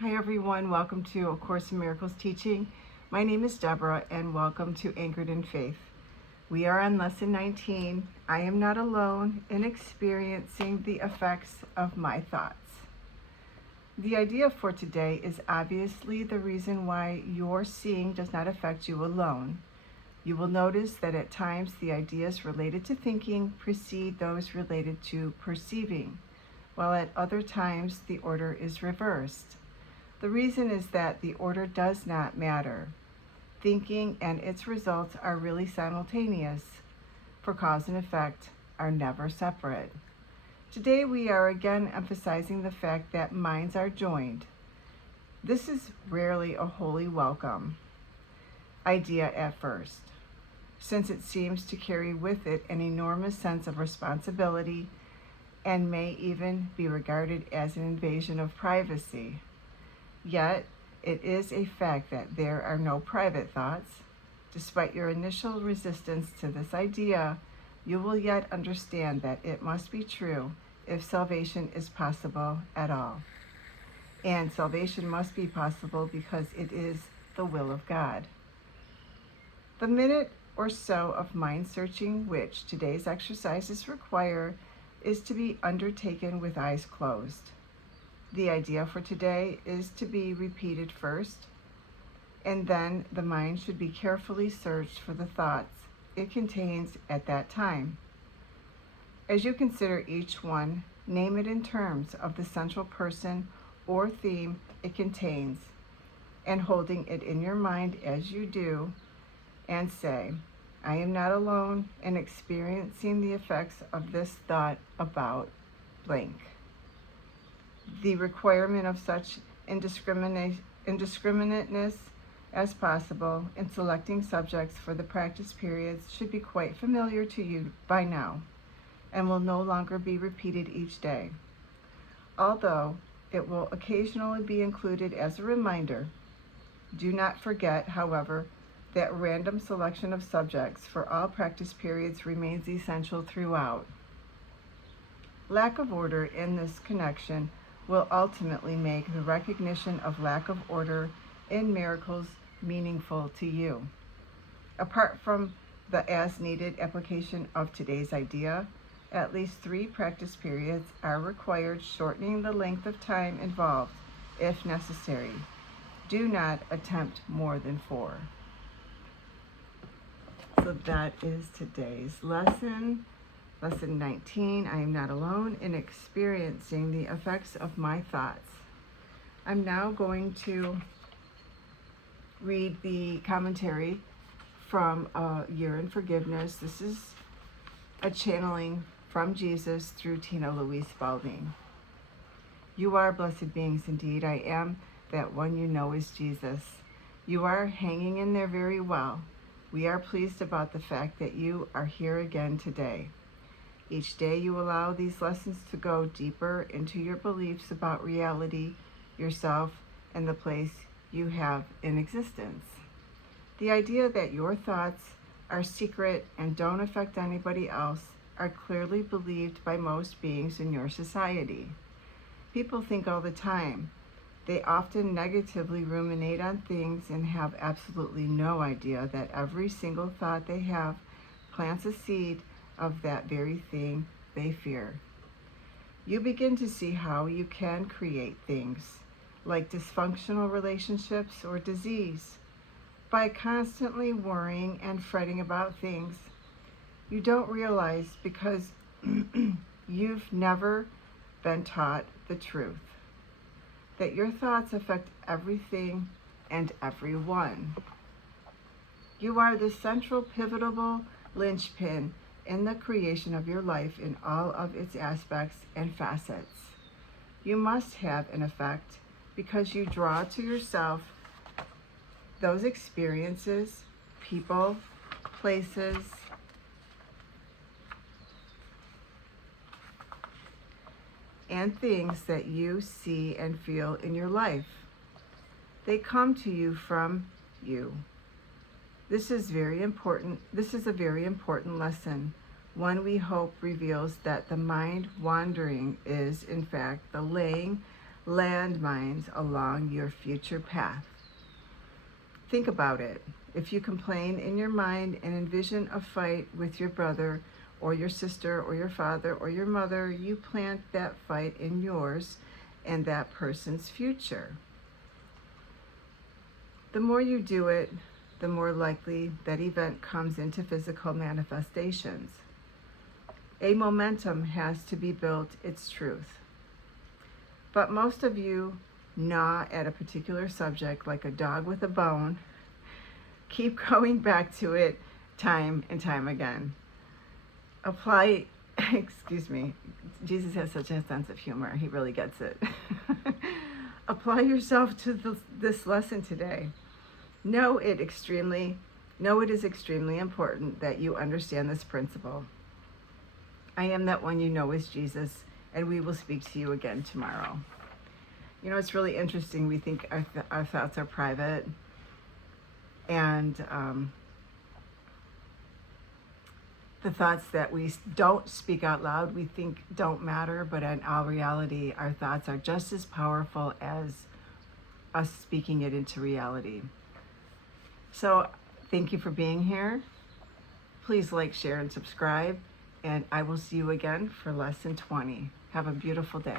Hi everyone, welcome to A Course in Miracles teaching. My name is Deborah and welcome to Anchored in Faith. We are on lesson 19. I am not alone in experiencing the effects of my thoughts. The idea for today is obviously the reason why your seeing does not affect you alone. You will notice that at times the ideas related to thinking precede those related to perceiving, while at other times the order is reversed. The reason is that the order does not matter. Thinking and its results are really simultaneous, for cause and effect are never separate. Today we are again emphasizing the fact that minds are joined. This is rarely a wholly welcome idea at first, since it seems to carry with it an enormous sense of responsibility and may even be regarded as an invasion of privacy. Yet, it is a fact that there are no private thoughts. Despite your initial resistance to this idea, you will yet understand that it must be true if salvation is possible at all. And salvation must be possible because it is the will of God. The minute or so of mind searching which today's exercises require is to be undertaken with eyes closed. The idea for today is to be repeated first, and then the mind should be carefully searched for the thoughts it contains at that time. As you consider each one, name it in terms of the central person or theme it contains, and holding it in your mind as you do, and say, I am not alone in experiencing the effects of this thought about blank. The requirement of such indiscriminateness as possible in selecting subjects for the practice periods should be quite familiar to you by now, and will no longer be repeated each day. Although it will occasionally be included as a reminder, do not forget, however, that random selection of subjects for all practice periods remains essential throughout. Lack of order in this connection will ultimately make the recognition of lack of order in miracles meaningful to you. Apart from the as-needed application of today's idea, at least 3 practice periods are required, shortening the length of time involved if necessary. Do not attempt more than 4. So that is today's lesson. Lesson 19, I am not alone in experiencing the effects of my thoughts. I'm now going to read the commentary from A Year in Forgiveness. This is a channeling from Jesus through Tina Louise Spalding. You are blessed beings indeed. I am that one you know is Jesus. You are hanging in there very well. We are pleased about the fact that you are here again today. Each day you allow these lessons to go deeper into your beliefs about reality, yourself, and the place you have in existence. The idea that your thoughts are secret and don't affect anybody else are clearly believed by most beings in your society. People think all the time. They often negatively ruminate on things and have absolutely no idea that every single thought they have plants a seed of that very thing they fear. You begin to see how you can create things like dysfunctional relationships or disease by constantly worrying and fretting about things you don't realize because you've never been taught the truth, that your thoughts affect everything and everyone. You are the central pivotal linchpin in the creation of your life in all of its aspects and facets. You must have an effect because you draw to yourself those experiences, people, places, and things that you see and feel in your life. They come to you from you. This is a very important lesson. One we hope reveals that the mind wandering is, in fact, the laying landmines along your future path. Think about it. If you complain in your mind and envision a fight with your brother or your sister or your father or your mother, you plant that fight in yours and that person's future. The more you do it, the more likely that event comes into physical manifestations. A momentum has to be built, it's truth. But most of you gnaw at a particular subject like a dog with a bone. Keep going back to it time and time again. Apply, excuse me, Jesus has such a sense of humor. He really gets it. Apply yourself to this lesson today. Know it is extremely important that you understand this principle. I am that one you know is Jesus, and we will speak to you again tomorrow. You know, it's really interesting. We think our thoughts are private, and the thoughts that we don't speak out loud, we think don't matter, but in all reality, our thoughts are just as powerful as us speaking it into reality. So thank you for being here. Please like, share, and subscribe, and I will see you again for lesson 20. Have a beautiful day.